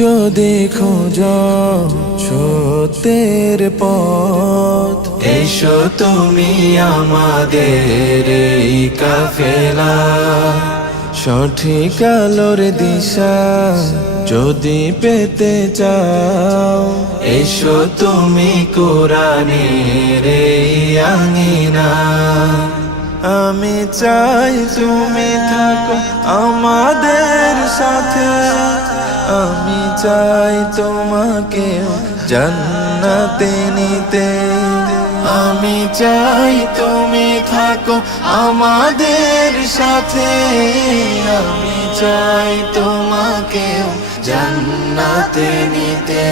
যদি খোঁজো সত্যের পথ, এসো তুমি আমাদের এই কাফেলা। সঠিক আলোর দিশা যদি পেতে চাও, এসো তুমি কোরআনের এই আঙিনা। আমি চাই তুমি থাকো আমাদের সাথে, আমি চাই তোমাকে জান্নাতে নিতে। আমি চাই তুমি থাকো আমাদের সাথে, আমি চাই তোমাকে জান্নাতে নিতে।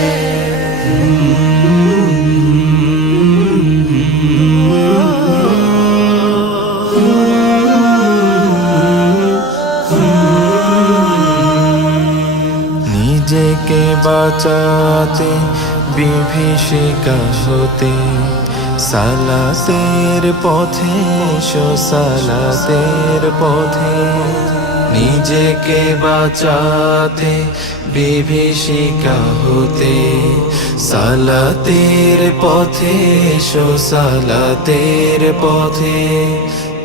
নিজেকে বাঁচাতে বিভীষিকা হতে, সালাতের পথে এসো সালাতের পথে। নিজেকে বাঁচাতে বিভীষিকা হতে, সালাতের পথে এসো সালাতের পথে।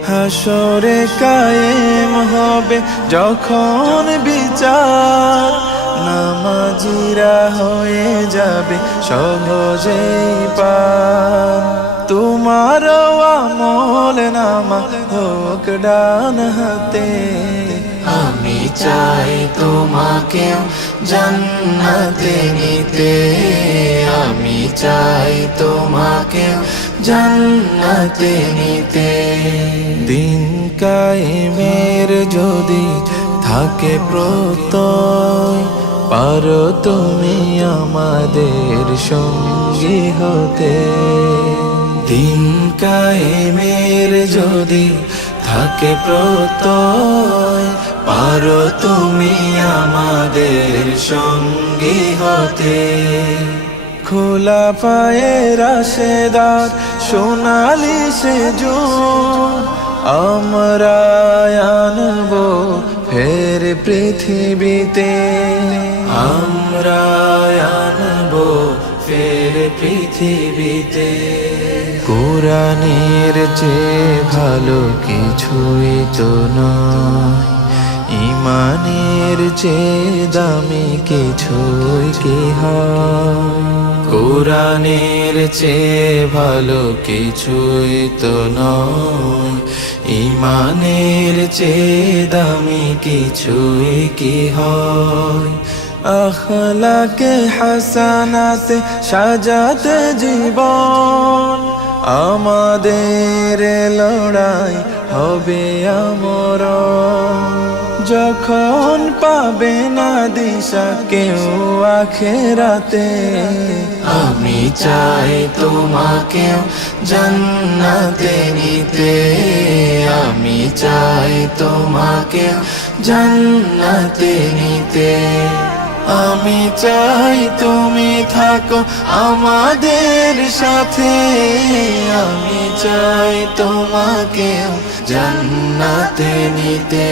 হাসরে কায়েম হবে যখন বিচার, নামাজিরা হয়ে যাবে সহজেই পার। তোমার আমল নামা হোক ডান হাতে, আমি চাই তোমাকে জান্নাতে নিতে। আমি চাই তোমাকে জান্নাতে নিতে। দিন কায়েমের যদি থাকে প্রত্যয়, পারো তুমি আমাদের সঙ্গী হতে। দিন কায়েমের যদি থাকে প্রত্যয়, পারো তুমি আমাদের সঙ্গী হতে। খোলা পায়ে রাশেদার সোনালি সেজুদ, আমরা আনবো ফের পৃথিবীতে। আমরা আনবো ফের পৃথিবীতে। কোরআনের চেয়ে ভালো কিছুই তো নয়, ঈমানের চেয়ে দামি কিছুই কি হয়। কোরআনের চেয়ে ভালো কিছুই তো নয়, ঈমানের চেয়ে দামি কিছুই কি হয়। আখলাকে হাসানাতে সাজাতে জীবন, আমাদের লড়াই হবে আমরণ। যখন পাবে না দিশা কেউ আখেরাতে, আমি চাই তোমাকে জান্নাতে নিতে। আমি চাই তোমাকে জান্নাতে নিতে। আমি চাই তুমি থাকো আমাদের সাথে, আমি চাই তোমাকে জান্নাতে নিতে।